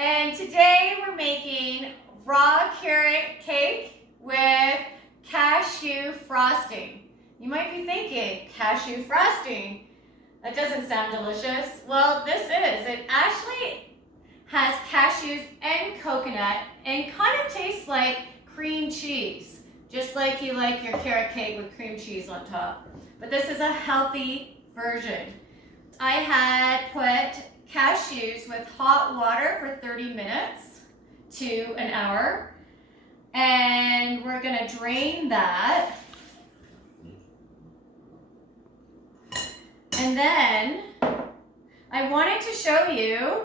And today we're making raw carrot cake with cashew frosting. You might be thinking, cashew frosting? That doesn't sound delicious. Well, this is. It actually has cashews and coconut and kind of tastes like cream cheese, just like you like your carrot cake with cream cheese on top. But this is a healthy version. I had put cashews with hot water for 30 minutes to an hour, and we're gonna drain that. And then I wanted to show you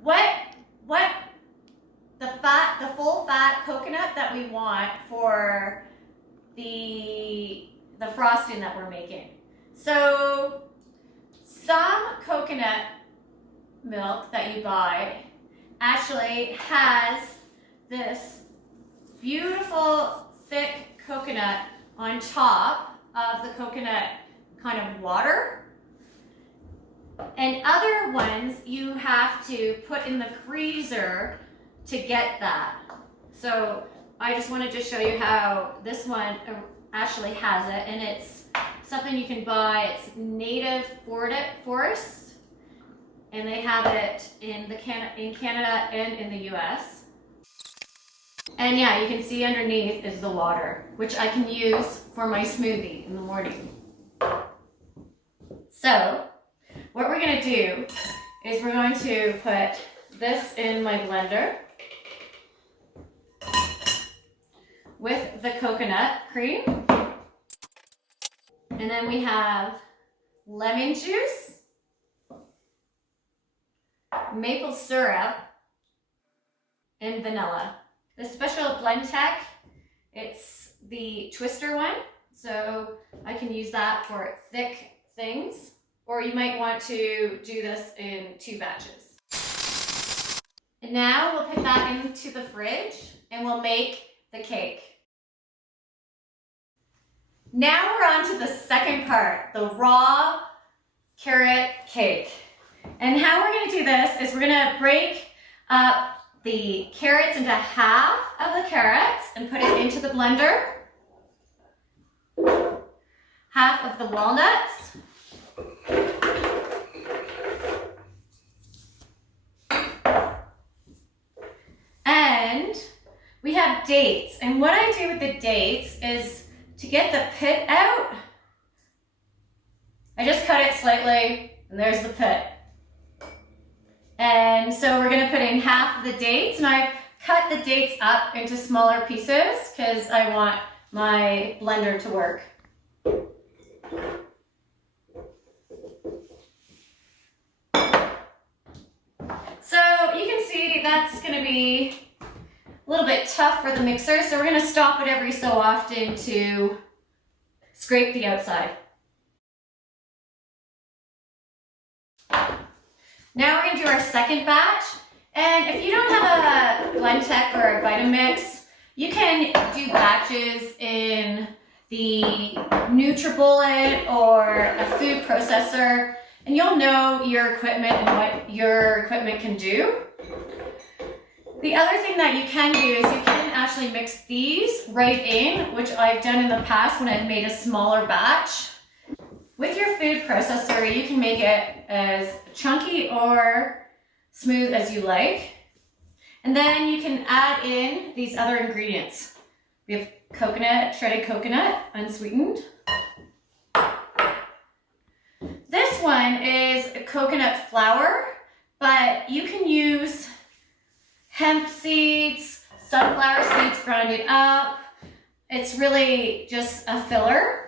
what the full fat coconut that we want for the frosting that we're making. So some coconut milk that you buy actually has this beautiful thick coconut on top of the coconut kind of water. And other ones you have to put in the freezer to get that. So I just wanted to show you how this one actually has it, and it's something you can buy. It's native forest, and they have it in Canada and in the US. And yeah, you can see underneath is the water, which I can use for my smoothie in the morning. So what we're going to do is we're going to put this in my blender with the coconut cream. And then we have lemon juice, maple syrup, and vanilla. The special blend tech, it's the twister one, so I can use that for thick things, or you might want to do this in 2 batches. And now we'll put that into the fridge and we'll make the cake. Now we're on to the second part, the raw carrot cake. And how we're going to do this is we're going to break up the carrots into half of the carrots and put it into the blender. Half of the walnuts. And we have dates. And what I do with the dates is to get the pit out, I just cut it slightly, and there's the pit. And so we're going to put in half of the dates, and I've cut the dates up into smaller pieces because I want my blender to work. So you can see that's going to be a little bit tough for the mixer, so we're going to stop it every so often to scrape the outside. Now we're going to do our second batch, and if you don't have a blend tech or a Vitamix, you can do batches in the NutriBullet or a food processor, and you'll know your equipment and what your equipment can do. The other thing that you can do is you can actually mix these right in, which I've done in the past when I've made a smaller batch. With your food processor, you can make it as chunky or smooth as you like. And then you can add in these other ingredients. We have coconut, shredded coconut, unsweetened. This one is coconut flour, but you can use hemp seeds, sunflower seeds grounded up. It's really just a filler.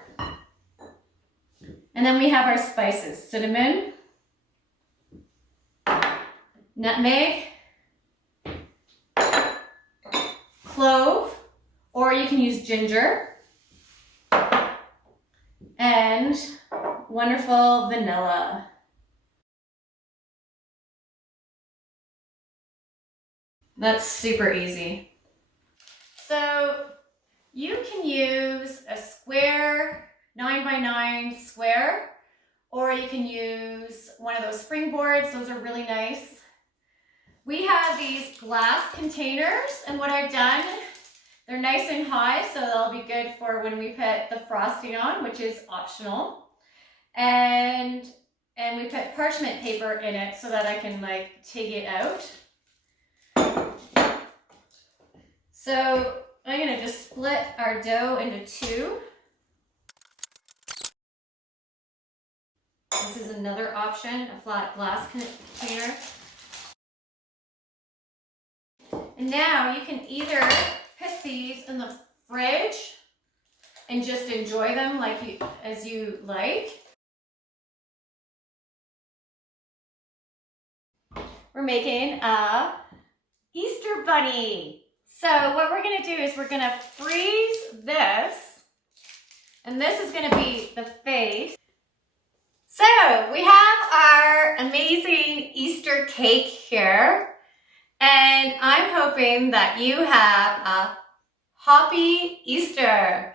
And then we have our spices: cinnamon, nutmeg, clove, or you can use ginger, and wonderful vanilla. That's super easy. So you can use a square 9x9 square, or you can use one of those springboards. Those are really nice. We have these glass containers, and what I've done, they're nice and high, so they'll be good for when we put the frosting on, which is optional. And we put parchment paper in it so that I can like take it out. So I'm gonna just split our dough into two. This is another option, a flat glass container. And now you can either put these in the fridge and just enjoy them as you like. We're making a Easter bunny. So what we're gonna do is we're gonna freeze this, and this is gonna be the face. So we have our amazing Easter cake here, and I'm hoping that you have a happy Easter.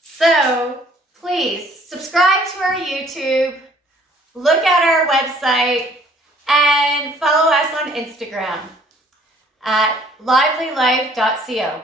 So please subscribe to our YouTube, look at our website, and follow us on Instagram at livelylife.co.